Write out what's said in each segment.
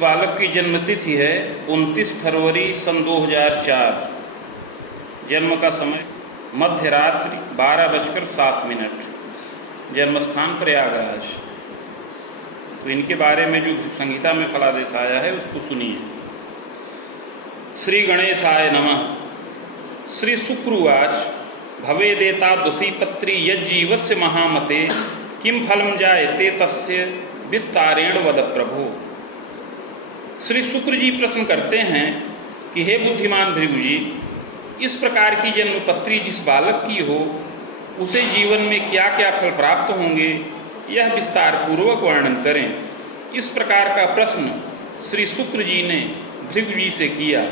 बालक की जन्म तिथि है 29 फरवरी सन 2004। जन्म का समय मध्य रात्रि 12:07। जन्म स्थान प्रयागराज। तो इनके बारे में जो संहिता में फलादेश आया है उसको सुनिए। श्री गणेशाय नमः। श्री शुक्रवाच भवेदेतादुषी पत्री यज्जीवस्य महामते किम फलम जायते तस्य विस्तारेण वद प्रभो। श्री शुक्र जी प्रश्न करते हैं कि हे बुद्धिमान भृगु जी, इस प्रकार की जन्मपत्री जिस बालक की हो उसे जीवन में क्या क्या फल प्राप्त होंगे, यह विस्तार पूर्वक वर्णन करें। इस प्रकार का प्रश्न श्री शुक्र जी ने भृगु जी से किया।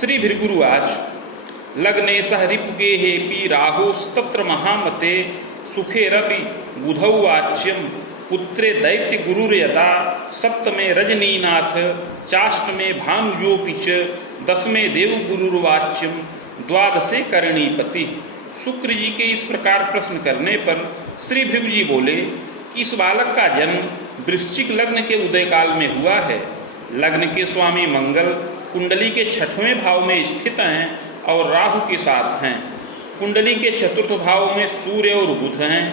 श्री भृगुरुवाच लग्ने सह रिपुगेहेपि राहोस्तत्र महामते सुखेरपि बुधौ वाच्यम पुत्रे दैत्य गुरुर्यता सप्तमे रजनीनाथ चाष्टमे भानुयोपि च दसमे देव गुरुर्वाच्यम द्वादशे करणीपति। शुक्र जी के इस प्रकार प्रश्न करने पर श्री भृगु जी बोले कि इस बालक का जन्म वृश्चिक लग्न के उदय काल में हुआ है। लग्न के स्वामी मंगल कुंडली के 6वें भाव में स्थित हैं और राहु के साथ हैं। कुंडली के 4th भाव में सूर्य और बुध हैं।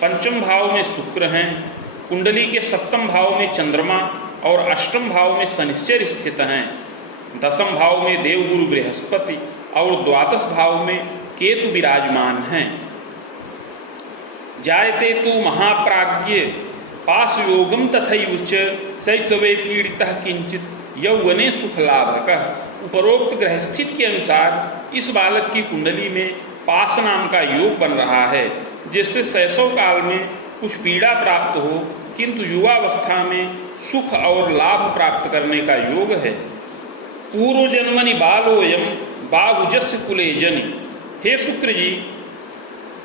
5म भाव में शुक्र हैं। कुंडली के 7म भाव में चंद्रमा और 8म भाव में शनिश्चर स्थित हैं। 10म भाव में देवगुरु बृहस्पति और द्वादश भाव में केतु विराजमान हैं। जायते तु महाप्राज्ञ पास योगम तथैव च शैशवे पीड़ितः किंचित यौवने सुखलाभकः। उपरोक्त ग्रहस्थित के अनुसार इस बालक की कुंडली में पास नाम का योग बन रहा है, जिससे शैशव काल में कुछ पीड़ा प्राप्त हो, किंतु युवावस्था में सुख और लाभ प्राप्त करने का योग है। पूर्व जन्मनि बालोयम बाहुजस्य कुले जनि। हे शुक्र जी,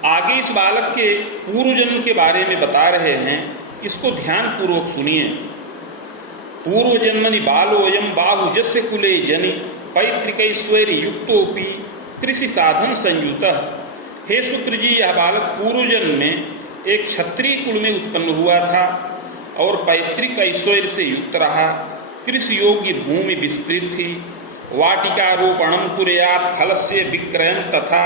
आगे इस बालक के पूर्व जन्म के बारे में बता रहे हैं, इसको ध्यान पूर्वक सुनिए। पूर्व जन्मनि बालोयम बाहुजस्य कुले जनि पैतृकैश्वर्य युक्तोपि कृषि साधन संयुतः। हे शुक्र जी, यह बालक पूर्व जन्म में एक क्षत्रिय कुल में उत्पन्न हुआ था और पैतृक ऐश्वर्य से युक्त रहा। कृषि योग्य भूमि विस्तृत थी। वाटिकारोपणम कुर्यात् फलस्य विक्रयण तथा,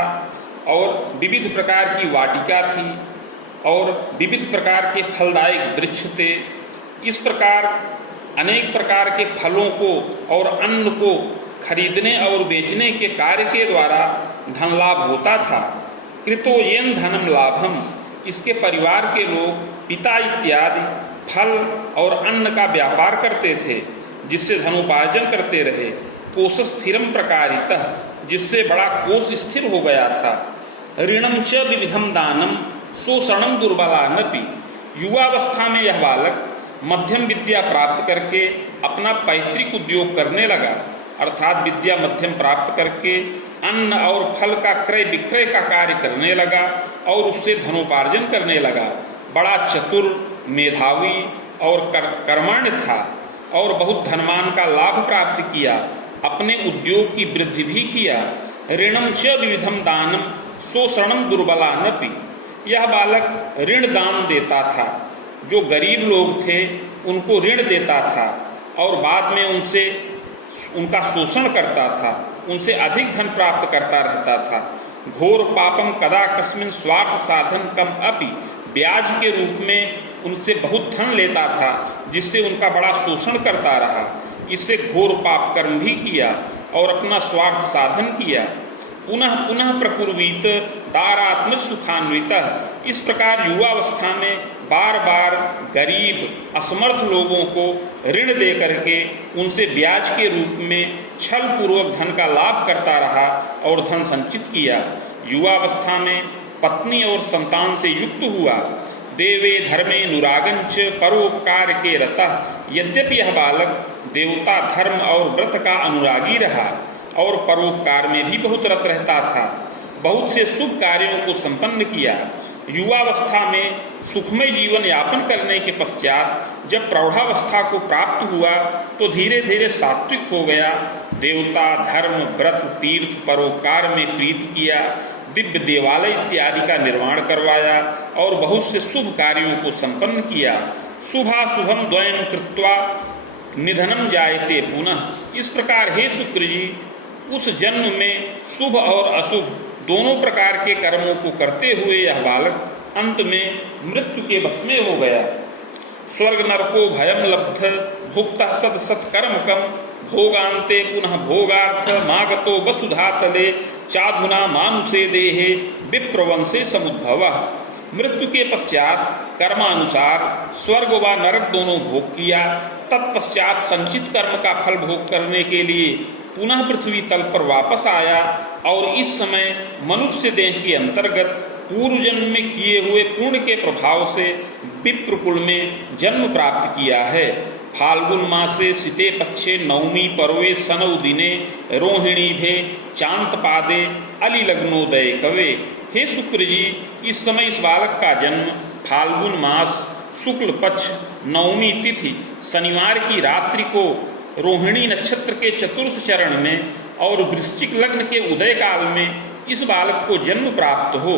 और विविध प्रकार की वाटिका थी और विविध प्रकार के फलदायक वृक्ष थे। इस प्रकार अनेक प्रकार के फलों को और अन्न को खरीदने और बेचने के कार्य के द्वारा धन लाभ होता था। कृतो येन धनम लाभम। इसके परिवार के लोग पिता इत्यादि फल और अन्न का व्यापार करते थे, जिससे धनोपार्जन करते रहे। कोश स्थिरम प्रकारितः, जिससे बड़ा कोश स्थिर हो गया था। ऋणम च विविधम दानम शोषणम दुर्बलानपि। युवावस्था में यह बालक मध्यम विद्या प्राप्त करके अपना पैतृक उद्योग करने लगा, अर्थात विद्या मध्यम प्राप्त करके अन्न और फल का क्रय विक्रय का कार्य करने लगा और उससे धनोपार्जन करने लगा। बड़ा चतुर, मेधावी और कर्मण्य था और बहुत धनवान का लाभ प्राप्त किया। अपने उद्योग की वृद्धि भी किया। ऋणम च विविधम दानम शोषणम दुर्बलानपि। यह बालक ऋण दान देता था। जो गरीब लोग थे उनको ऋण देता था और बाद में उनका शोषण करता था, उनसे अधिक धन प्राप्त करता रहता था। घोर पापम कदा कस्मिन स्वार्थ साधन कम अपि। ब्याज के रूप में उनसे बहुत धन लेता था, जिससे उनका बड़ा शोषण करता रहा। इससे घोर पाप कर्म भी किया और अपना स्वार्थ साधन किया। पुनः पुनः प्रकुर्वीत दारात्म सुखान्वितः। इस प्रकार युवावस्था में बार बार गरीब असमर्थ लोगों को ऋण दे करके उनसे ब्याज के रूप में छल पूर्वक धन का लाभ करता रहा और धन संचित किया। युवावस्था में पत्नी और संतान से युक्त हुआ। देवे धर्मे अनुरागंच परोपकार के रतः। यद्यपि यह बालक देवता धर्म और व्रत का अनुरागी रहा और परोपकार में भी बहुत रत रहता था। बहुत से शुभ कार्यों को संपन्न किया। युवावस्था में सुखमय जीवन यापन करने के पश्चात जब प्रौढ़ावस्था को प्राप्त हुआ तो धीरे धीरे सात्विक हो गया। देवता धर्म व्रत तीर्थ परोपकार में प्रीति किया। दिव्य देवालय इत्यादि का निर्माण करवाया और बहुत से शुभ कार्यों को संपन्न किया। शुभाशुभम द्वयं कृत्वा निधनम जायते पुनः। इस प्रकार हे शुक्र जी, उस जन्म में शुभ और अशुभ दोनों प्रकार के कर्मों को करते हुए यह बालक अंत में मृत्यु के वश में हो गया। स्वर्ग नरको भयम लब्ध भुक्ता सद सत्कर्म कम भोगांते पुनः भोगार्थ मागतो वसुधा तले चाधुना मानुषे देहे विप्रवंशे समुद्भव। मृत्यु के पश्चात कर्मानुसार स्वर्ग व नरक दोनों भोग किया। तत्पश्चात संचित कर्म का फल भोग करने के लिए पुनः पृथ्वी तल पर वापस आया और इस समय मनुष्य देह के अंतर्गत पूर्व जन्म में किए हुए पुण्य के प्रभाव से विप्रकुल में जन्म प्राप्त किया है। फाल्गुन मासे सिते पक्षे नवमी पर्वे सनौ दिने रोहिणी भे चांत पादे अलिलग्नोदय कवे। हे शुक्र जी, इस समय इस बालक का जन्म फाल्गुन मास शुक्ल पक्ष नवमी तिथि शनिवार की रात्रि को रोहिणी नक्षत्र के चतुर्थ चरण में और वृश्चिक लग्न के उदय काल में इस बालक को जन्म प्राप्त हो।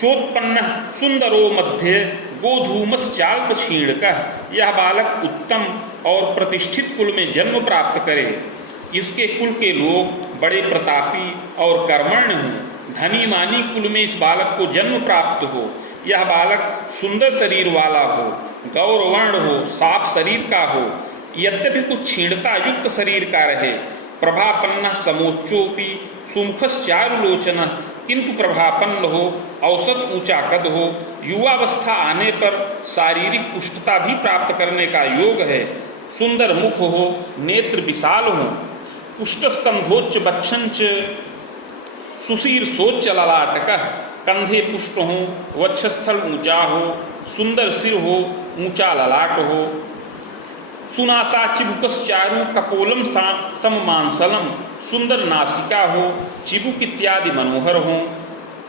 चोत्पन्न सुंदरो मध्य गोधूमश्चाल्प क्षीणकः। यह बालक उत्तम और प्रतिष्ठित कुल में जन्म प्राप्त करे। इसके कुल के लोग बड़े प्रतापी और कर्मण्य हों। धनी मानी कुल में इस बालक को जन्म प्राप्त हो। यह बालक सुंदर शरीर वाला हो, गौरवर्ण हो, साफ शरीर का हो, यद्यपि कुछ क्षीणता युक्त शरीर का रहे। प्रभापन्न समोच्चोपि सुमुखश्चारुलोचन, किंतु प्रभापन्न हो, औसत ऊंचा कद हो, युवावस्था आने पर शारीरिक पुष्टता भी प्राप्त करने का योग है। सुंदर मुख हो, नेत्र विशाल हो, पुष्टस्तंभोच्च बक्षंच सुशीर्षोच्च ललाटकः। कंधे पुष्ट हो, वक्षस्थल ऊंचा हो, सुंदर सिर हो, ऊंचा ललाट हो, सुनासा चिबुकश्चारु कपोलम सममांसलम, सुंदर नासिका हो, चिबुक इत्यादि मनोहर हो,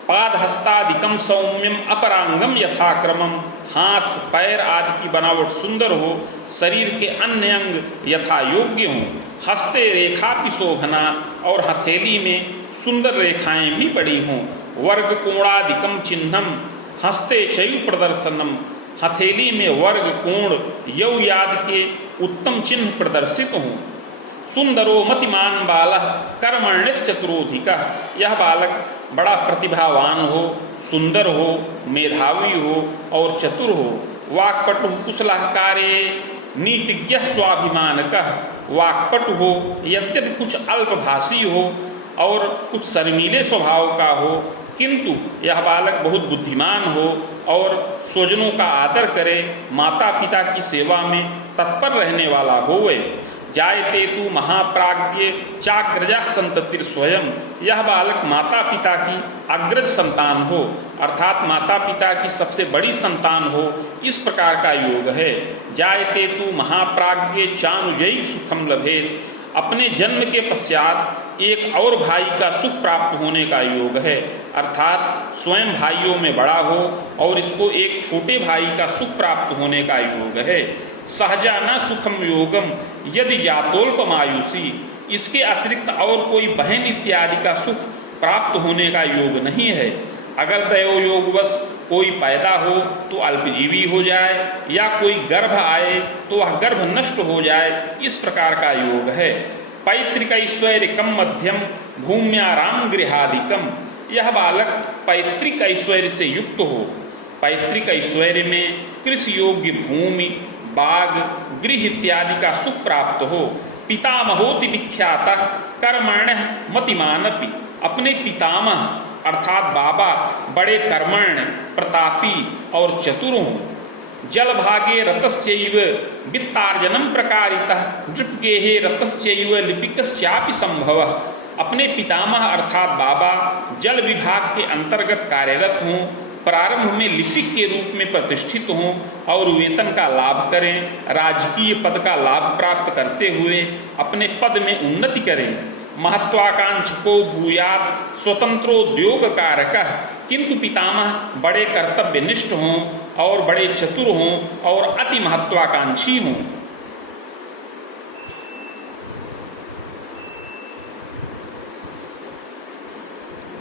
पादहस्तादिकम सौम्यम अपरांगम यथाक्रमम, हाथ पैर आदि की बनावट सुंदर हो, शरीर के अन्य अंग यथा योग्य हों, हस्ते रेखा की शोभना और हथेली में सुंदर रेखाएं भी पड़ी हों, वर्ग कोणादिकम चिन्हम हस्ते शैव प्रदर्शनम, हथेली में वर्ग कोण यौयाद के उत्तम चिन्ह प्रदर्शित हों। सुंदरो मतिमान बालः कर्मण्यश्चतुरोधिकः। यह बालक बड़ा प्रतिभावान हो, सुंदर हो, मेधावी हो और चतुर हो। वाक्पटु कुशलः कार्ये नीतिज्ञः स्वाभिमानकः। वाक्पटु हो, यद्यपि कुछ अल्पभाषी हो और कुछ शर्मीले स्वभाव का हो, किंतु यह बालक बहुत बुद्धिमान हो और स्वजनों का आदर करे, माता पिता की सेवा में तत्पर रहने वाला होवे। जायते तु महाप्राज्ञ चाग्रजा संततिर स्वयं। यह बालक माता पिता की अग्रज संतान हो, अर्थात माता पिता की सबसे बड़ी संतान हो, इस प्रकार का योग है। जायते तु महाप्राज्ञ चानुजयी सुखम लभेत। अपने जन्म के पश्चात एक और भाई का सुख प्राप्त होने का योग है, अर्थात स्वयं भाइयों में बड़ा हो और इसको एक छोटे भाई का सुख प्राप्त होने का योग है। सहजा न सुखम योगम यदि जातोल्पमायुषी। इसके अतिरिक्त और कोई बहन इत्यादि का सुख प्राप्त होने का योग नहीं है। अगर दैव योगवश कोई पैदा हो तो अल्पजीवी हो जाए, या कोई गर्भ आए तो वह गर्भ नष्ट हो जाए, इस प्रकार का योग है। पैतृक ऐश्वर्य कम मध्यम भूम्याराम गृहादिकम। यह बालक पैतृक ऐश्वर्य से युक्त हो। पैतृक ऐश्वर्य में कृषि योग्य भूमि, बाग, गृह इत्यादि का सुख प्राप्त हो। पितामहोति विख्यात कर्मण्य मतिमानपि। अपने पितामह अर्थात बाबा बड़े कर्मण्य, प्रतापी और चतुर हों। जलभागे रतश्चैव वित्तार्जनम प्रकारितः नृपगेहे रतश्चैव लिपिकश्चापि संभवः। अपने पितामह अर्थात बाबा जल विभाग के अंतर्गत कार्यरत हों, प्रारंभ में लिपिक के रूप में प्रतिष्ठित हों और वेतन का लाभ करें, राजकीय पद का लाभ प्राप्त करते हुए अपने पद में उन्नति करें। महत्वाकांक्षको भूयात् स्वतंत्रोद्योग कारकः। किंतु पितामह बड़े कर्तव्यनिष्ठ हों और बड़े चतुर हों और अति महत्वाकांक्षी हों।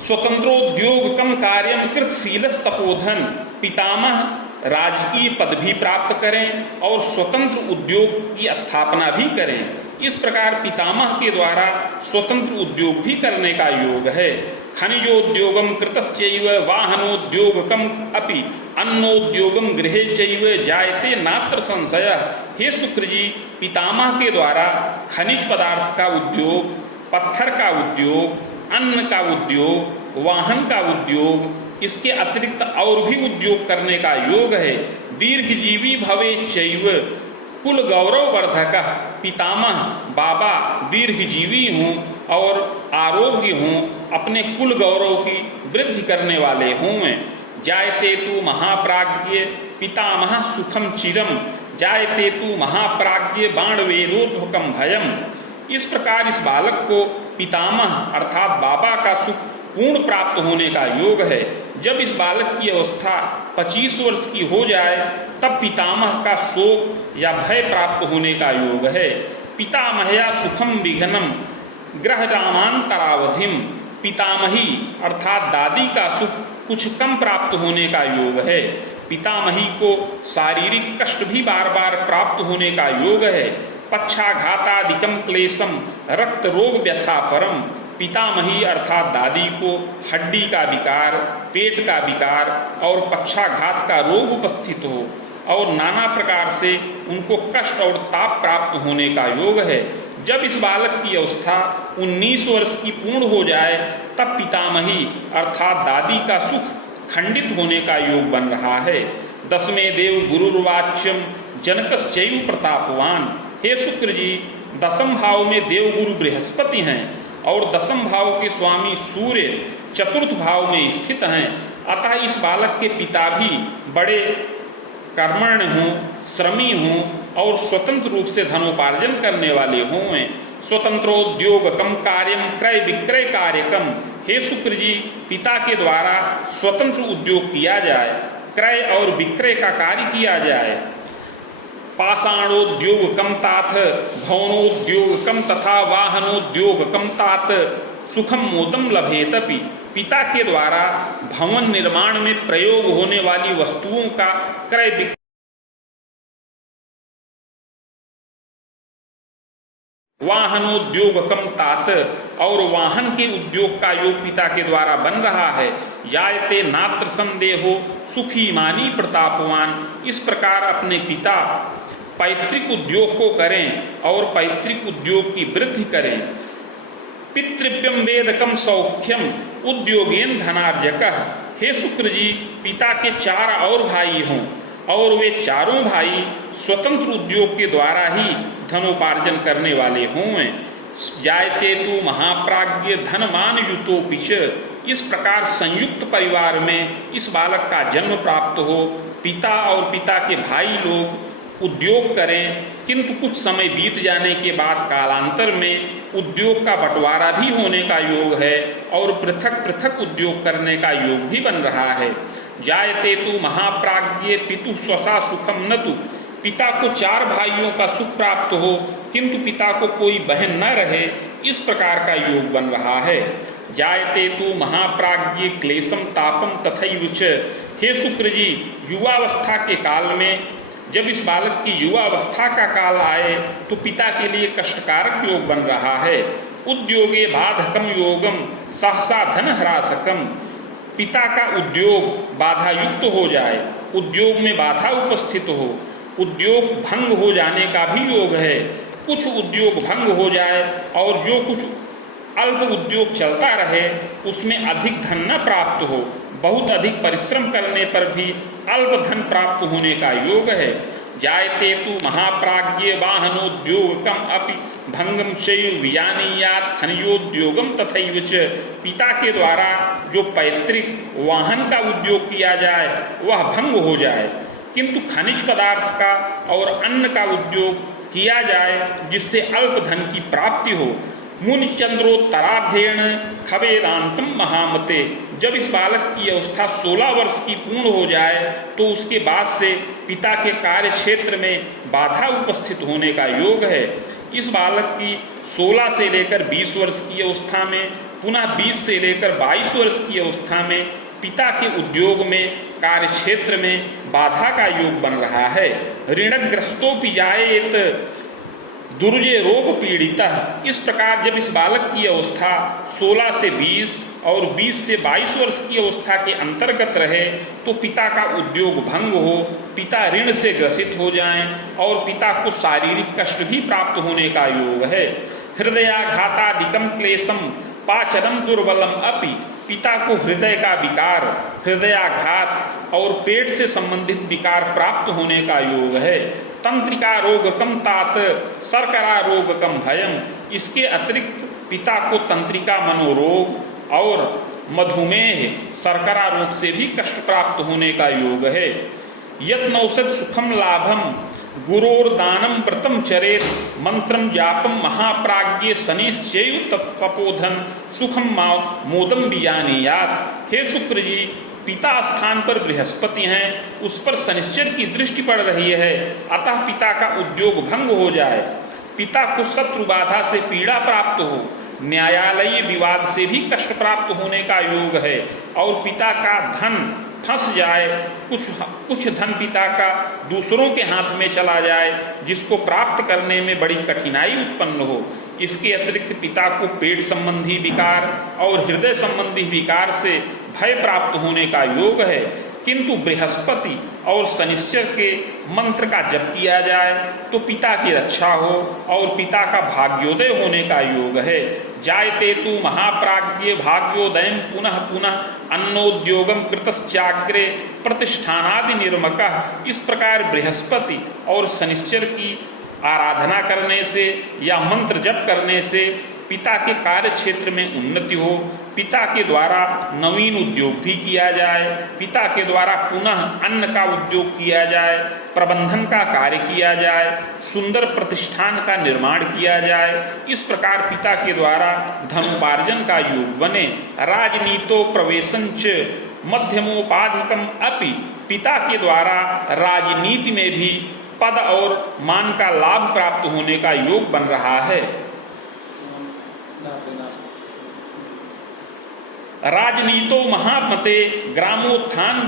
स्वतंत्रोद्योगकम कार्यम कृतशीलस्तपोधन। पितामह राजकीय पद भी प्राप्त करें और स्वतंत्र उद्योग की स्थापना भी करें। इस प्रकार पितामह के द्वारा स्वतंत्र उद्योग भी करने का योग है। खनिजोद्योगम कृतश्चैव वाहनोद्योगकम अपि अन्नोद्योगम गृहे चैव जायते नात्र संशय। हे शुक्र जी, पितामह के द्वारा खनिज पदार्थ का उद्योग, पत्थर का उद्योग, अन्न का उद्योग, वाहन का उद्योग, इसके अतिरिक्त और भी उद्योग करने का योग है। दीर्घजीवी भवे चैव कुल गौरव वर्धक। पितामह बाबा दीर्घजीवी हों और आरोग्य हों, अपने कुल गौरव की वृद्धि करने वाले हों। जायते तु महाप्राज्ञ पितामह सुखम चिरम जायते तु महाप्राज्ञ बाणवेरोध्वकम भयम। इस प्रकार इस बालक को पितामह अर्थात बाबा का सुख पूर्ण प्राप्त होने का योग है। जब इस बालक की अवस्था 25 वर्ष की हो जाए तब पितामह का शोक या भय प्राप्त होने का योग है। पितामहया सुखम विघ्नम ग्रहरामांतरावधिम। पितामही अर्थात दादी का सुख कुछ कम प्राप्त होने का योग है। पितामही को शारीरिक कष्ट भी बार बार प्राप्त होने का योग है। पक्षाघातादिकम क्लेशम रक्त रोग व्यथा परम। पितामही अर्थात दादी को हड्डी का विकार, पेट का विकार और पक्षाघात का रोग उपस्थित हो और नाना प्रकार से उनको कष्ट और ताप प्राप्त होने का योग है। जब इस बालक की अवस्था 19 वर्ष की पूर्ण हो जाए तब पितामही अर्थात दादी का सुख खंडित होने का योग बन रहा है। 10वें देव गुरुर्वाच्यम जनकश्चैव प्रतापवान। हे शुक्र जी, 10म भाव में देवगुरु बृहस्पति हैं और 10म भाव के स्वामी सूर्य 4th भाव में स्थित हैं। अतः इस बालक के पिता भी बड़े कर्मण्य हों, श्रमी हों और स्वतंत्र रूप से धनोपार्जन करने वाले हों। स्वतंत्रोद्योगकम कार्यम क्रय विक्रय कार्यकम। हे शुक्र जी, पिता के द्वारा स्वतंत्र उद्योग किया जाए, क्रय और विक्रय का कार्य किया जाए। पाषाणोद्योगकम तात भवनोद्योगकम तथा वाहनोद्योगकम तात सुखम मोदम लभेतपि। पिता के द्वारा भवन निर्माण में प्रयोग होने वाली वस्तुओं का क्रय विक्रय, वाहनोद्योगकम तात और वाहन के उद्योग का योग पिता के द्वारा बन रहा है। जायते नात्र संदेहो सुखी मानी प्रतापवान। इस प्रकार अपने पिता पैतृक उद्योग को करें और पैतृक उद्योग की वृद्धि करें। पितृव्यम वेदकम सौख्यम उद्योगेन धनार्जकः। हे शुक्र जी, पिता के 4 और भाई हों और वे चारों भाई स्वतंत्र उद्योग के द्वारा ही धनोपार्जन करने वाले हों। जायते तु महाप्राज्ञ धनमान युतोपिच। इस प्रकार संयुक्त परिवार में इस बालक का जन्म प्राप्त हो, पिता और पिता के भाई लोग उद्योग करें, किंतु कुछ समय बीत जाने के बाद कालांतर में उद्योग का बंटवारा भी होने का योग है और पृथक पृथक उद्योग करने का योग भी बन रहा है। जायते तु महाप्राज्ञ पितु स्वसा सुखम न तु। पिता को 4 भाइयों का सुख प्राप्त हो किंतु पिता को कोई बहन न रहे, इस प्रकार का योग बन रहा है। जायते तु महाप्राज्ञ क्लेशम तापम तथैव च। हे शुक्र जी, युवावस्था के काल में जब इस बालक की युवावस्था का काल आए तो पिता के लिए कष्टकारक योग बन रहा है। उद्योगे बाधकम योगम सहसा धन ह्रासकम। पिता का उद्योग बाधा युक्त हो जाए, उद्योग में बाधा उपस्थित हो, उद्योग भंग हो जाने का भी योग है। कुछ उद्योग भंग हो जाए और जो कुछ अल्प उद्योग चलता रहे उसमें अधिक धन न प्राप्त हो, बहुत अधिक परिश्रम करने पर भी अल्प धन प्राप्त होने का योग है। जायते तु महाप्राज्ञ वाहनोद्योगकम अपि भंगम चैव विजानीयात् खनिजोद्योगम तथैव च। पिता के द्वारा जो पैतृक वाहन का उद्योग किया जाए वह भंग हो जाए, किंतु खनिज पदार्थ का और अन्न का उद्योग किया जाए जिससे अल्प धन की प्राप्ति हो। मुनि चंद्रोत्तराध्ययन खवेदांतम महामते। जब इस बालक की अवस्था 16 वर्ष की पूर्ण हो जाए तो उसके बाद से पिता के कार्य क्षेत्र में बाधा उपस्थित होने का योग है। इस बालक की 16 से लेकर 20 वर्ष की अवस्था में, पुनः 20 से लेकर 22 वर्ष की अवस्था में पिता के उद्योग में कार्य क्षेत्र में बाधा का योग बन रहा है। ऋणग्रस्तोपि जायेत दुर्जय रोग पीड़िता। इस प्रकार जब इस बालक की अवस्था 16 से 20 और 20 से 22 वर्ष की अवस्था के अंतर्गत रहे तो पिता का उद्योग भंग हो, पिता ऋण से ग्रसित हो जाएं और पिता को शारीरिक कष्ट भी प्राप्त होने का योग है। हृदयाघातादिकम क्लेशम पाचरम दुर्बलम अपि। पिता को हृदय का विकार, हृदयाघात और पेट से संबंधित विकार प्राप्त होने का योग है। तंत्रिका रोगकम तात शर्करा रोगकम भयम। इसके अतिरिक्त पिता को तंत्रिका मनोरोग और मधुमेह शर्करा रोग से भी कष्ट प्राप्त होने का योग है। यत्नौषध सुखम लाभम गुरोर्दानम व्रतम चरेत मंत्रम जापम महाप्राज्ञे शनिश्चैव तपोधन सुखम मोदम बिजानीयात। हे शुक्र जी, पिता स्थान पर बृहस्पति हैं, उस पर शनिश्चर की दृष्टि पड़ रही है, अतः पिता का उद्योग भंग हो जाए, पिता को शत्रु बाधा से पीड़ा प्राप्त हो, न्यायालयीय विवाद से भी कष्ट प्राप्त होने का योग है और पिता का धन फंस जाए, कुछ धन पिता का दूसरों के हाथ में चला जाए जिसको प्राप्त करने में बड़ी कठिनाई उत्पन्न हो। इसके अतिरिक्त पिता को पेट संबंधी विकार और हृदय संबंधी विकार से भय प्राप्त होने का योग है। किंतु बृहस्पति और शनिश्चर के मंत्र का जप किया जाए तो पिता की रक्षा हो और पिता का भाग्योदय होने का योग है। जायते तु महाप्राज्ञे भाग्योदयम पुनः पुनः अन्नोद्योगम कृतश्चाग्रे प्रतिष्ठानादि निर्मकः। इस प्रकार बृहस्पति और शनिश्चर की आराधना करने से या मंत्र जप करने से पिता के कार्य क्षेत्र में उन्नति हो, पिता के द्वारा नवीन उद्योग भी किया जाए, पिता के द्वारा पुनः अन्न का उद्योग किया जाए, प्रबंधन का कार्य किया जाए, सुंदर प्रतिष्ठान का निर्माण किया जाए। इस प्रकार पिता के द्वारा धनोपार्जन का योग बने। राजनीतो प्रवेशंच मध्यमोपाधिकम अपि। पिता के द्वारा राजनीति में भी पद और मान का लाभ प्राप्त होने का योग बन रहा है। राजनीतो महामते ग्रामोत्थान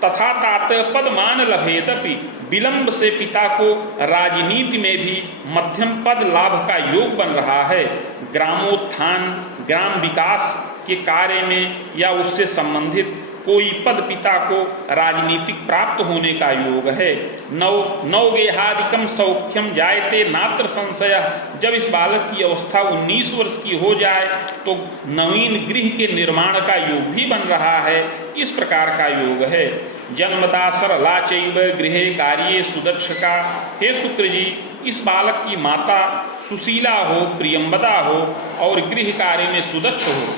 तथा तात पदमान लभेदपि। विलंब से पिता को राजनीति में भी मध्यम पद लाभ का योग बन रहा है। ग्रामोत्थान, ग्राम विकास के कार्य में या उससे संबंधित कोई पद पिता को राजनीतिक प्राप्त होने का योग है। नवगेहादिकम सौख्यम जायते नात्र संशय। जब इस बालक की अवस्था 19 वर्ष की हो जाए तो नवीन गृह के निर्माण का योग भी बन रहा है। इस प्रकार का योग है। जन्मदा सरला चैव गृहे कार्ये सुदक्षका। हे शुक्र जी, इस बालक की माता सुशीला हो, प्रियंवदा हो और गृह कार्य में सुदक्ष हो।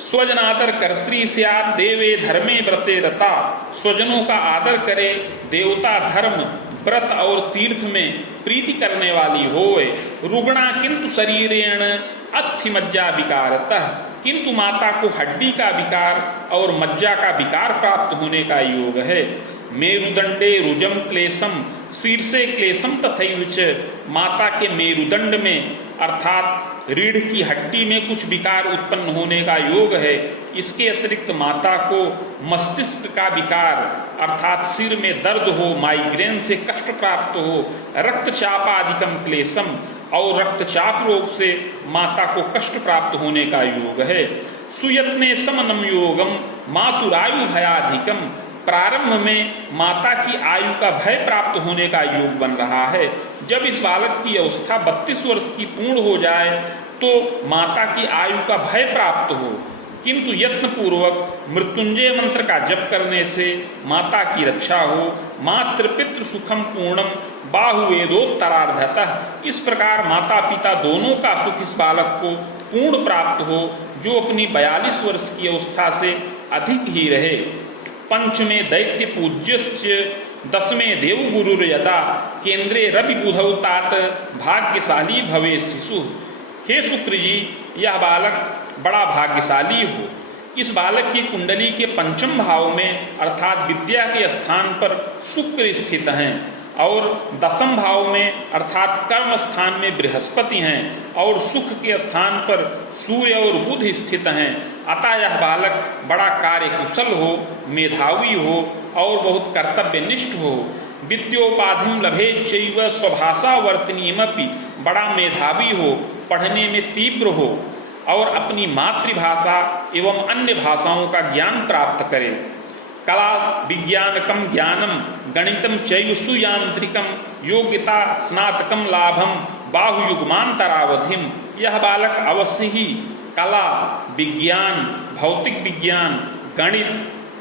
स्वजनादर कर्त्री स्यात् देवे धर्मे व्रते रता। स्वजनों का आदर करे, देवता धर्म व्रत और तीर्थ में प्रीति करने वाली होए। रुग्णा किंतु शरीरेण अस्थि मज्जा विकारतः। किंतु माता को हड्डी का विकार और मज्जा का विकार प्राप्त होने का योग है। मेरुदंडे रुजम क्लेशम शीर्षे क्लेशम तथैवच। माता के मेरुदंड में अर्थात रीढ़ की हड्डी में कुछ विकार उत्पन्न होने का योग है। इसके अतिरिक्त माता को मस्तिष्क का विकार अर्थात सिर में दर्द हो, माइग्रेन से कष्ट प्राप्त हो, रक्तचापादिकम क्लेशम और रक्तचाप रोग से माता को कष्ट प्राप्त होने का योग है। सुयत्ने समनम योगम मातुरायु भयाधिकम। प्रारंभ में माता की आयु का भय प्राप्त होने का योग बन रहा है। जब इस बालक की अवस्था 32 वर्ष की पूर्ण हो जाए तो माता की आयु का भय प्राप्त हो, किंतु यत्न पूर्वक मृत्युंजय मंत्र का जप करने से माता की रक्षा हो। मातृपितृ सुखम पूर्णम बाहुवेदोत्तरार्धतः। इस प्रकार माता पिता दोनों का सुख इस बालक को पूर्ण प्राप्त हो, जो अपनी 42 वर्ष की अवस्था से अधिक ही रहे। पंचमे दैत्य पूज्यश्च दसवें देवगुरुर यदा केंद्रे रवि बुधौ तात भाग्यशाली भवे शिशु। हे शुक्र जी, यह बालक बड़ा भाग्यशाली हो। इस बालक की कुंडली के पंचम भाव में अर्थात विद्या के स्थान पर शुक्र स्थित हैं और दसम भाव में अर्थात कर्म स्थान में बृहस्पति हैं और सुख के स्थान पर सूर्य और बुध स्थित हैं। अतः यह बालक बड़ा कार्यकुशल हो, मेधावी हो और बहुत कर्तव्यनिष्ठ हो। विद्योपाधिम लभेत चैव स्वभाषावर्तनीयमपि, बड़ा मेधावी हो, पढ़ने में तीव्र हो और अपनी मातृभाषा एवं अन्य भाषाओं का ज्ञान प्राप्त करे। कला विज्ञानकम ज्ञानम गणितम चैव सुयांत्रिकम योग्यता स्नातकम लाभम बाहुयुग्मांतरावधिम, यह बालक अवश्य ही कला विज्ञान, भौतिक विज्ञान, गणित,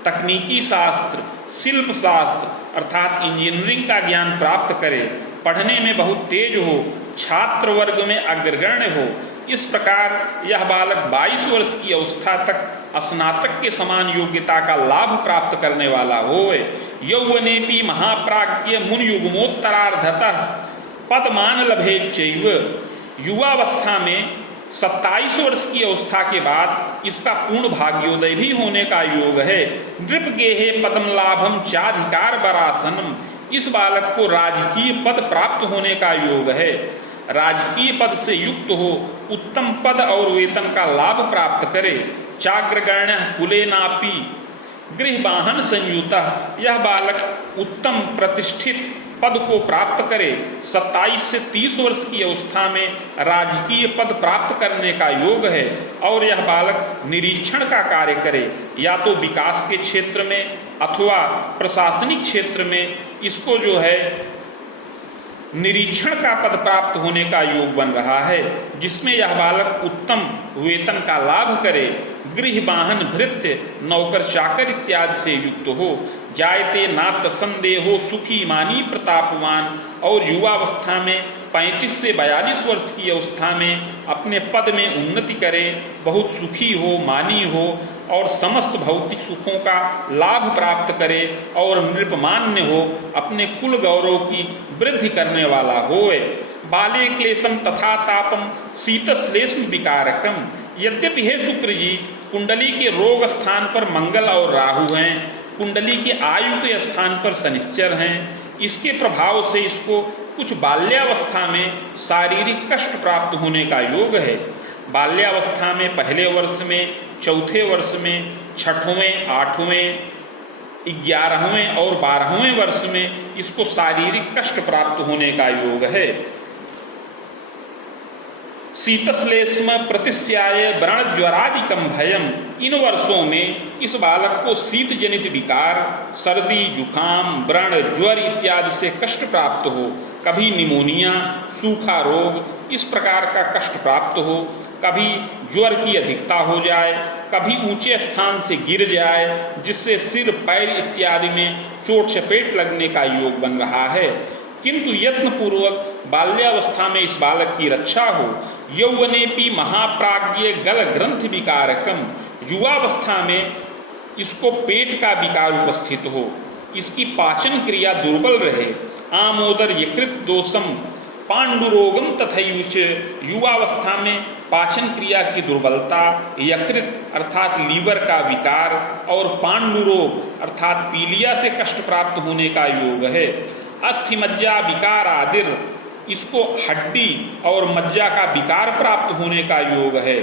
तकनीकी शास्त्र, शिल्प शास्त्र अर्थात इंजीनियरिंग का ज्ञान प्राप्त करे, पढ़ने में बहुत तेज हो, छात्र वर्ग में अग्रगण्य हो। इस प्रकार यह बालक 22 वर्ष की अवस्था तक स्नातक के समान योग्यता का लाभ प्राप्त करने वाला होए। यौवनेपि महाप्राज्ञ मुनियुग्मोत्तरार्धतः पदमान लभेत चैव, युवावस्था में 27 वर्ष की अवस्था के बाद इसका पूर्ण भाग्योदय भी होने का योग है। नृप गेहे पदम लाभम चाधिकार बरासनम, इस बालक को राजकीय पद प्राप्त होने का योग है। राजकीय पद से युक्त हो, उत्तम पद और वेतन का लाभ प्राप्त करे। चाग्रगण्य कुलेनापि गृहवाहन संयुतः, यह बालक उत्तम प्रतिष्ठित पद को प्राप्त करे। 27 से 30 वर्ष की अवस्था में राजकीय पद प्राप्त करने का योग है और यह बालक निरीक्षण का कार्य करे, या तो विकास के क्षेत्र में अथवा प्रशासनिक क्षेत्र में इसको जो है निरीक्षण का पद प्राप्त होने का योग बन रहा है, जिसमें यह बालक उत्तम वेतन का लाभ करे। गृह वाहन भृत्य नौकर चाकर इत्यादि से युक्त हो। जायते नात संदेहो सुखी मानी प्रतापवान, और युवावस्था में 35 से 42 वर्ष की अवस्था में अपने पद में उन्नति करे, बहुत सुखी हो, मानी हो और समस्त भौतिक सुखों का लाभ प्राप्त करे और नृपमान्य हो, अपने कुल गौरव की वृद्धि करने वाला होए। बाले क्लेशम तथा तापम शीतश्लेष्म विकारकम, यद्यपि हे शुक्र जी कुंडली के रोग स्थान पर मंगल और राहु हैं, कुंडली के आयु के स्थान पर शनिश्चर हैं, इसके प्रभाव से इसको कुछ बाल्यावस्था में शारीरिक कष्ट प्राप्त होने का योग है। बाल्यावस्था में पहले वर्ष में, चौथे वर्ष में, छठवें, 8वें, 11वें और 12वें वर्ष में इसको शारीरिक कष्ट प्राप्त होने का योग है। शीतश्लेष्म प्रतिस्याय व्रण ज्वरादिकम भयम, इन वर्षों में इस बालक को शीत जनित विकार, सर्दी, जुखाम, व्रण, ज्वर इत्यादि से कष्ट प्राप्त हो, कभी निमोनिया, सूखा रोग इस प्रकार का कष्ट प्राप्त हो, कभी ज्वर की अधिकता हो जाए, कभी ऊंचे स्थान से गिर जाए जिससे सिर, पैर इत्यादि में चोट चपेट लगने का योग बन रहा है। किंतु यत्न पूर्वक बाल्यावस्था में इस बालक की रक्षा हो। यौवनेपि महाप्राज्ञ गल ग्रंथ विकारकम, युवावस्था में इसको पेट का विकार उपस्थित हो, इसकी पाचन क्रिया दुर्बल रहे। आमोदर यकृत दोषम पांडुरोगम तथैयुच, युवावस्था में पाचन क्रिया की दुर्बलता, यकृत अर्थात लीवर का विकार और पांडुरोग अर्थात पीलिया से कष्ट प्राप्त होने का योग है। अस्थि मज्जा विकार आदिर, इसको हड्डी और मज्जा का विकार प्राप्त होने का योग है।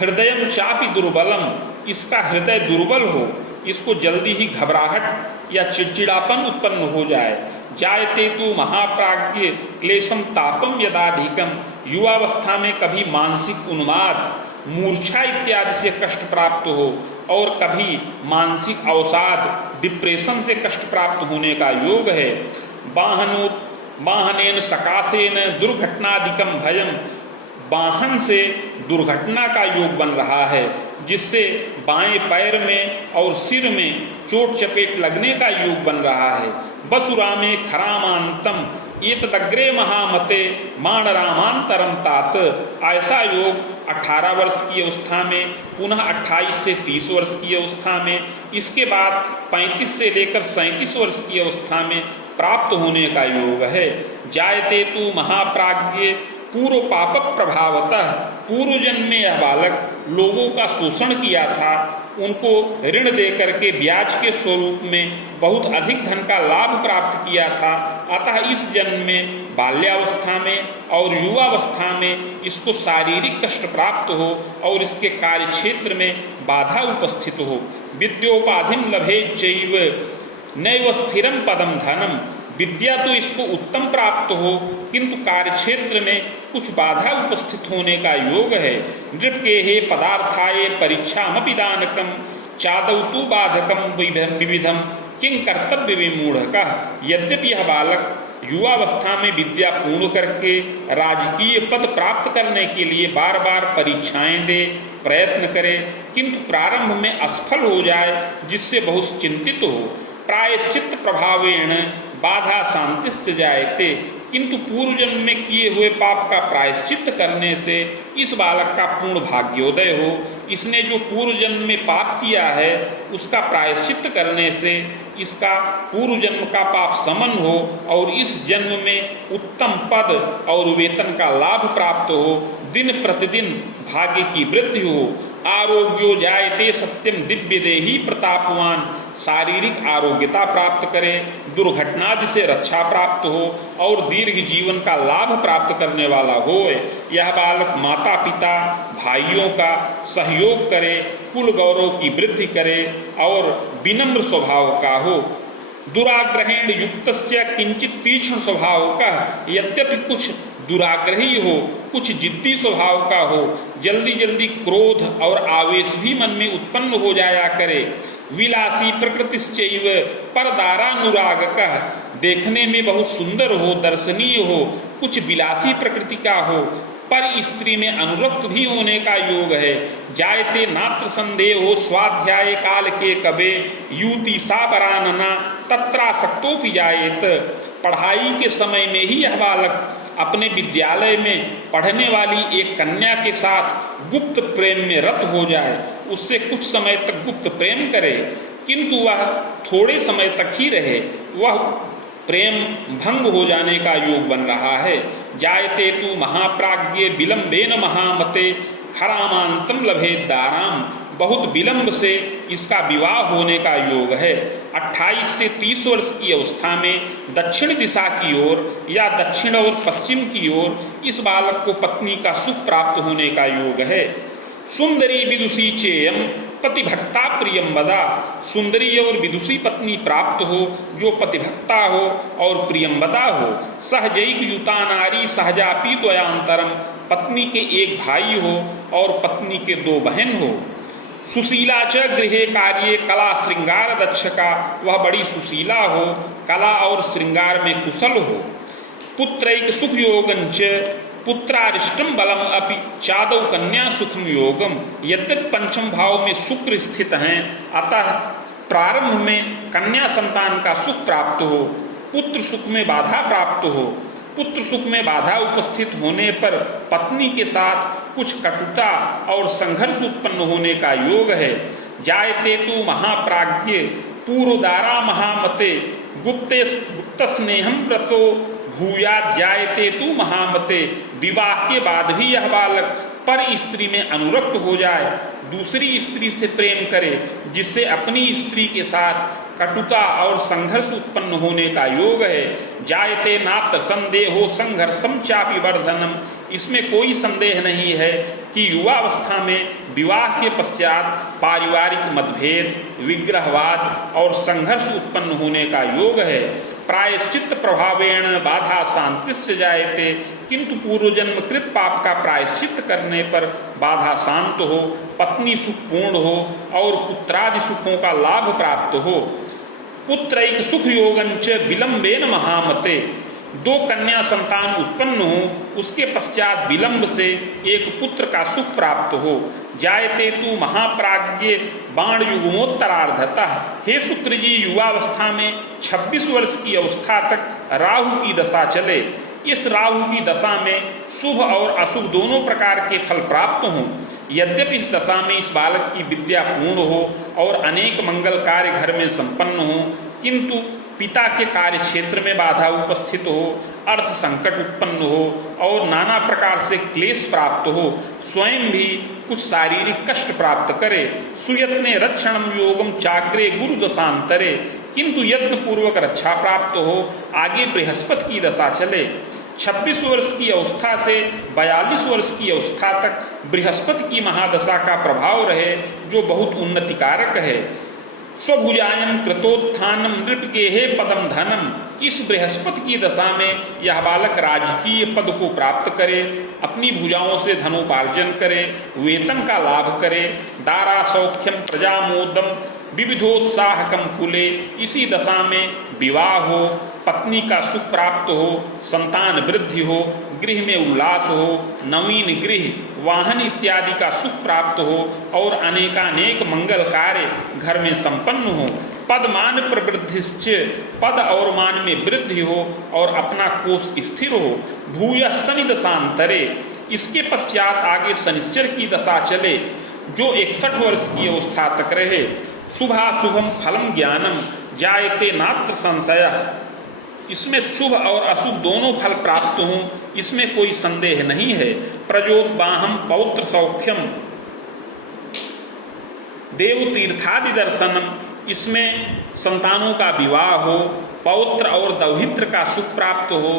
हृदयम चापि दुर्बलम, इसका हृदय दुर्बल हो, इसको जल्दी ही घबराहट या चिड़चिड़ापन उत्पन्न हो जाए। जायते तु महाप्राज्ञ क्लेशम तापम यदाधिकम, युवावस्था में कभी मानसिक उन्माद, मूर्छा इत्यादि से कष्ट प्राप्त हो और कभी मानसिक अवसाद, डिप्रेशन से कष्ट प्राप्त होने का योग है। वाहनेन सकाशेन दुर्घटनादिकम भयम, वाहन से दुर्घटना का योग बन रहा है जिससे बाएं पैर में और सिर में चोट चपेट लगने का योग बन रहा है। बसुरा में खरामांतम एतदग्रे महामते माणरामांतरम तात, ऐसा योग 18 वर्ष की अवस्था में, पुनः 28 से 30 वर्ष की अवस्था में, इसके बाद 35 से लेकर 37 वर्ष की अवस्था में प्राप्त होने का योग है। जायते तु महाप्राज्ञ पूर्व पापक प्रभावतः, पूर्व जन्म में यह बालक लोगों का शोषण किया था, उनको ऋण दे करके ब्याज के स्वरूप में बहुत अधिक धन का लाभ प्राप्त किया था। अतः इस जन्म में बाल्यावस्था में और युवावस्था में इसको शारीरिक कष्ट प्राप्त हो और इसके कार्य क्षेत्र में बाधा उपस्थित हो। विद्योपाधिम लभे चैव नैव स्थिरम पदम धनम, विद्या तो इसको उत्तम प्राप्त हो किंतु कार्य क्षेत्र में कुछ बाधा उपस्थित होने का योग है। नृपके हे पदार्थाये परीक्षामपि दानकम चादौ तु बाधकम विविधम किं कर्तव्य विमूढ़कः। यद्यपि यह बालक युवावस्था में विद्या पूर्ण करके राजकीय पद प्राप्त करने के लिए बार बार परीक्षाएं दे, प्रयत्न करे, किंतु प्रारंभ में असफल हो जाए जिससे बहुत चिंतित हो। प्रायश्चित प्रभावेण बाधा शांतिश्च जायते, किंतु पूर्व जन्म में किए हुए पाप का प्रायश्चित करने से इस बालक का पूर्ण भाग्योदय हो। इसने जो पूर्व जन्म में पाप किया है उसका प्रायश्चित करने से इसका पूर्व जन्म का पाप समन हो और इस जन्म में उत्तम पद और वेतन का लाभ प्राप्त हो, दिन प्रतिदिन भाग्य की वृद्धि हो। आरोग्यो जायते सत्यम दिव्य देही प्रतापवान, शारीरिक आरोग्यता प्राप्त करे, दुर्घटनादि से रक्षा प्राप्त हो और दीर्घ जीवन का लाभ प्राप्त करने वाला हो। यह बालक माता पिता भाइयों का सहयोग करे, कुल गौरव की वृद्धि करे और विनम्र स्वभाव का हो। दुराग्रहेण युक्तस्य किंचित तीक्ष्ण स्वभाव का, यद्यपि कुछ दुराग्रही हो, कुछ जिद्दी स्वभाव का हो, जल्दी जल्दी क्रोध और आवेश भी मन में उत्पन्न हो जाया करे। विलासी प्रकृतिश्चैव परदारानुरागकः, देखने में बहुत सुंदर हो, दर्शनीय हो, कुछ विलासी प्रकृति का हो, पर स्त्री में अनुरक्त भी होने का योग है। जायते नात्र संदेहो स्वाध्याय काल के कबे युति सा परानना तत्रासक्तोपि जायेत, पढ़ाई के समय में ही यह बालक अपने विद्यालय में पढ़ने वाली एक कन्या के साथ गुप्त प्रेम में रत हो जाए, उससे कुछ समय तक गुप्त प्रेम करे, किंतु वह थोड़े समय तक ही रहे, वह प्रेम भंग हो जाने का योग बन रहा है। जायते तु महाप्राज्ञे विलंबेन महामते खरामांतम लभेद दाराम, बहुत विलंब से इसका विवाह होने का योग है। 28 से 30 वर्ष की अवस्था में दक्षिण दिशा की ओर या दक्षिण और पश्चिम की ओर इस बालक को पत्नी का सुख प्राप्त होने का योग है। सुंदरी विदुषी चेयम पतिभक्ता प्रियम वदा, सुंदरी और विदुषी पत्नी प्राप्त हो जो पतिभक्ता हो और प्रियमवदा हो। सहजैक युता नारी सहजापि द्वयांतरम, पत्नी के एक भाई हो और पत्नी के दो बहन हो। सुशीला च गृहे कार्ये कला श्रृंगार दक्षका, वह बड़ी सुशीला हो, कला और श्रृंगार में कुशल हो। पुत्रैक सुख योगंच पुत्रारिष्टम बलम अपि चादौ कन्या सुखम योगम, यद्यपि पंचम भाव में शुक्र स्थित हैं, अतः प्रारंभ में कन्या संतान का सुख प्राप्त हो, पुत्र सुख में बाधा प्राप्त हो। पुत्र सुख में बाधा उपस्थित होने पर पत्नी के साथ कुछ कटुता और संघर्ष उत्पन्न होने का योग है। जायते तु महाप्राज्ञे पूर्वदारा महामते गुप्त स्नेहम व्रतो भूयात् जायते तु महामते, विवाह के बाद भी यह बालक पर स्त्री में अनुरक्त हो जाए, दूसरी स्त्री से प्रेम करे, जिससे अपनी स्त्री के साथ कटुता और संघर्ष उत्पन्न होने का योग है। जायते नात्र संदेहो संघर्षम चापि वर्धनम, इसमें कोई संदेह नहीं है कि युवावस्था में विवाह के पश्चात पारिवारिक मतभेद, विग्रहवाद और संघर्ष उत्पन्न होने का योग है। प्रायश्चित प्रभावेण बाधा शांतिश्च जायते, किंतु पूर्व जन्म कृत पाप का प्रायश्चित करने पर बाधा शांत हो, पत्नी सुख पूर्ण हो और पुत्रादि सुखों का लाभ प्राप्त हो। पुत्रैक सुख योगंच विलंबेन महामते, दो कन्या संतान उत्पन्न हो, उसके पश्चात विलंब से एक पुत्र का सुख प्राप्त हो। जायते तु महाप्राज्ञे बाण युग्मोत्तरार्धतः, हे शुक्र जी युवावस्था में 26 वर्ष की अवस्था तक राहु की दशा चले, इस राहु की दशा में शुभ और अशुभ दोनों प्रकार के फल प्राप्त हों। यद्यपि इस दशा में इस बालक की विद्या पूर्ण हो और अनेक मंगल कार्य घर में संपन्न हो, किंतु पिता के कार्य क्षेत्र में बाधा उपस्थित हो, अर्थ संकट उत्पन्न हो और नाना प्रकार से क्लेश प्राप्त हो, स्वयं भी कुछ शारीरिक कष्ट प्राप्त करे। सुयत्ने रक्षणम योगम चाग्रे गुरु दशांतरे, किंतु यत्न पूर्वक रक्षा प्राप्त हो, आगे बृहस्पति की दशा चले। 26 वर्ष की अवस्था से 42 वर्ष की अवस्था तक बृहस्पति की महादशा का प्रभाव रहे, जो बहुत उन्नतिकारक है। स्वभुजायम कृतोत्थानम नृपगेहे पदम धनम, इस बृहस्पति की दशा में यह बालक राजकीय पद को प्राप्त करे, अपनी भुजाओं से धनोपार्जन करे, वेतन का लाभ करे। दारा सौख्यम प्रजामोदम विविधोत्साहकम कुले, इसी दशा में विवाह हो, पत्नी का सुख प्राप्त हो, संतान वृद्धि हो, गृह में उल्लास हो, नवीन गृह वाहन इत्यादि का सुख प्राप्त हो और अनेकानेक मंगल कार्य घर में संपन्न हो। पदमान प्रवृद्धिश्च, पद और मान में वृद्धि हो और अपना कोष स्थिर हो। भूयः शनि दशांतरे, इसके पश्चात आगे शनिश्चर की दशा चले, जो 61 वर्ष की अवस्था तक रहे। शुभाशुभम फलम ज्ञानम जायते नात्र संशयः, इसमें शुभ और अशुभ दोनों फल प्राप्त हों, इसमें कोई संदेह नहीं है। प्रजोद्वाहम पौत्र सौख्यम देव तीर्थादि दर्शनम, इसमें संतानों का विवाह हो, पौत्र और दौहित्र का सुख प्राप्त हो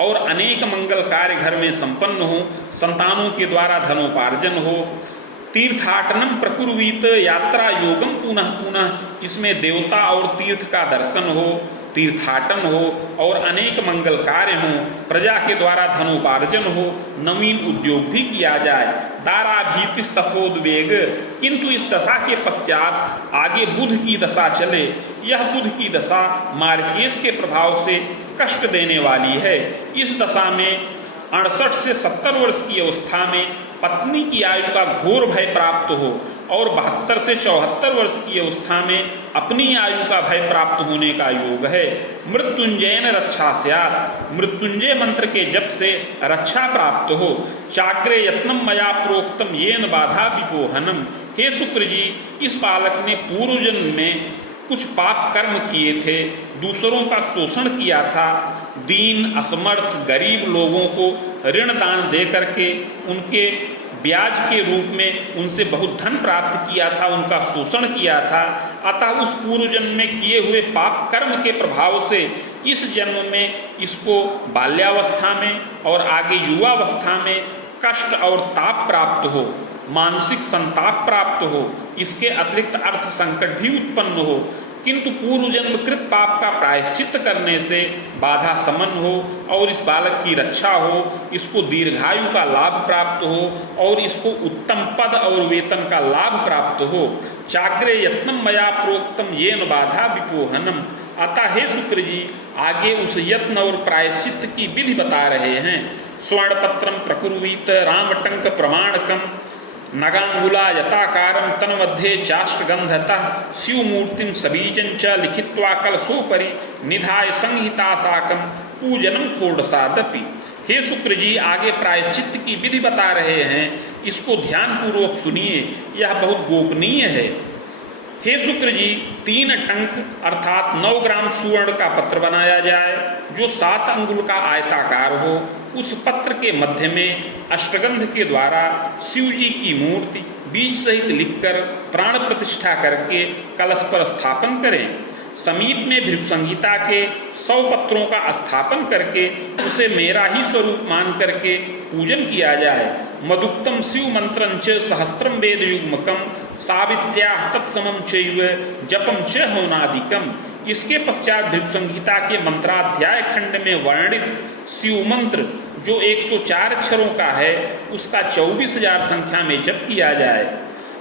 और अनेक मंगल कार्य घर में संपन्न हो, संतानों के द्वारा धनोपार्जन हो। तीर्थाटनम प्रकुर्वीत यात्रा योगम पुनः पुनः, इसमें देवता और तीर्थ का दर्शन हो, तीर्थाटन हो और अनेक मंगल कार्य हों, प्रजा के द्वारा धनोपार्जन हो, नवीन उद्योग भी किया जाए। दाराभीतिस तथोद्वेग, किंतु इस दशा के पश्चात आगे बुध की दशा चले। यह बुध की दशा मार्गेश के प्रभाव से कष्ट देने वाली है। इस दशा में 68 से 70 वर्ष की अवस्था में पत्नी की आयु का घोर भय प्राप्त हो और 72 से 74 वर्ष की अवस्था में अपनी आयु का भय प्राप्त होने का योग है। मृत्युंजयन रक्षा स्यात्, मृत्युंजय मंत्र के जप से रक्षा प्राप्त हो। चाक्रे यत्नम मया प्रोक्तम येन बाधा विपोहनम, हे शुक्र जी, इस बालक ने पूर्व जन्म में कुछ पाप कर्म किए थे, दूसरों का शोषण किया था, दीन असमर्थ गरीब लोगों को ऋण दान दे करके उनके ब्याज के रूप में उनसे बहुत धन प्राप्त किया था, उनका शोषण किया था। अतः उस पूर्व जन्म में किए हुए पाप कर्म के प्रभाव से इस जन्म में इसको बाल्यावस्था में और आगे युवावस्था में कष्ट और ताप प्राप्त हो, मानसिक संताप प्राप्त हो, इसके अतिरिक्त अर्थ संकट भी उत्पन्न हो। किंतु पूर्व जन्म कृत पाप का प्रायश्चित करने से बाधा समन हो और इस बालक की रक्षा हो, इसको दीर्घायु का लाभ प्राप्त हो और इसको उत्तम पद और वेतन का लाभ प्राप्त हो। चाग्रे यत्नम मया प्रोक्तम येन बाधा विपोहनम, अतः हे शुक्र जी, आगे उस यत्न और प्रायश्चित की विधि बता रहे हैं। स्वर्णपत्रम प्रकुर्वीत रामटंक प्रमाणकम नगांगुला यताकारम तन्मध्ये चाष्टगंधतः शिवमूर्तिम सबीजंच लिखित्वा कलशोपरि निधाय संहिता साकम पूजनम खोडसादपि। हे शुक्र जी, आगे प्रायश्चित की विधि बता रहे हैं, इसको ध्यान पूर्वक सुनिए, यह बहुत गोपनीय है। हे शुक्र जी, 3 टंक अर्थात 9 ग्राम सुवर्ण का पत्र बनाया जाए, जो 7 अंगुल का आयताकार हो। उस पत्र के मध्य में अष्टगंध के द्वारा शिव जी की मूर्ति बीज सहित लिखकर प्राण प्रतिष्ठा करके कलश पर स्थापन करें। समीप में भृगु संहिता के 100 पत्रों का स्थापन करके उसे मेरा ही स्वरूप मान करके पूजन किया जाए। मदुक्तम शिव मंत्रंच सहस्त्रम वेद युग्मकम सावित्र्या तत्समम चैव जपम च हवनादिकम। इसके पश्चात भृगु संहिता के मंत्राध्याय खंड में वर्णित शिव मंत्र जो 104 अक्षरों का है, उसका 24,000 संख्या में जप किया जाए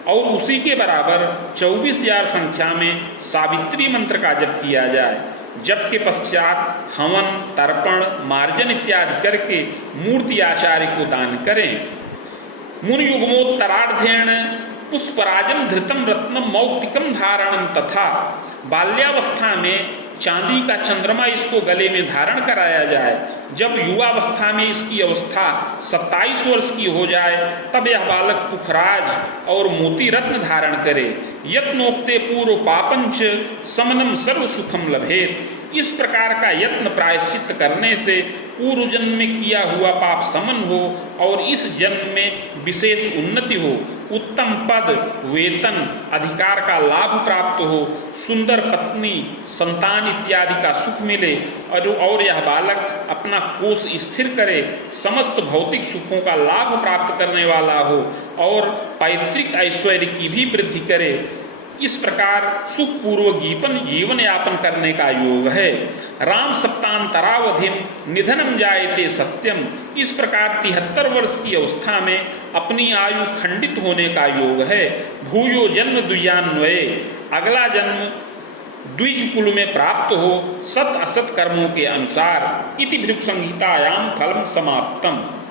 और उसी के बराबर 24,000 संख्या में सावित्री मंत्र का जप किया जाए। जप के पश्चात हवन, तर्पण, मार्जन इत्यादि करके मूर्ति आचार्य को दान करें। मुनि युग्मोत्तरार्धेण पुष्पराजम धृतम रत्नम मौक्तिकम धारणम तथा, बाल्यावस्था में चांदी का चंद्रमा इसको गले में धारण कराया जाए। जब युवावस्था में इसकी अवस्था 27 वर्ष की हो जाए, तब यह बालक पुखराज और मोती रत्न धारण करे। यत्नोक्ते पूर्व पापंच समनम सर्व सुखम लभेत। इस प्रकार का यत्न प्रायश्चित करने से पूर्व जन्म में किया हुआ पाप समन हो और इस जन्म में विशेष उन्नति हो, उत्तम पद, वेतन, अधिकार का लाभ प्राप्त हो, सुंदर पत्नी, संतान इत्यादि का सुख मिले और यह बालक अपना कोष स्थिर करे, समस्त भौतिक सुखों का लाभ प्राप्त करने वाला हो और पैतृक ऐश्वर्य की भी वृद्धि करे। इस प्रकार सुखपूर्वक जीवन यापन करने का योग है। राम सप्तांतरावधिम निधनम जायते सत्यम, इस प्रकार 73 वर्ष की अवस्था में अपनी आयु खंडित होने का योग है। भूयो जन्म द्विजान्वये, अगला जन्म द्विज कुल में प्राप्त हो सत असत कर्मों के अनुसार। इति भृगु संहितायाम फलम समाप्तम।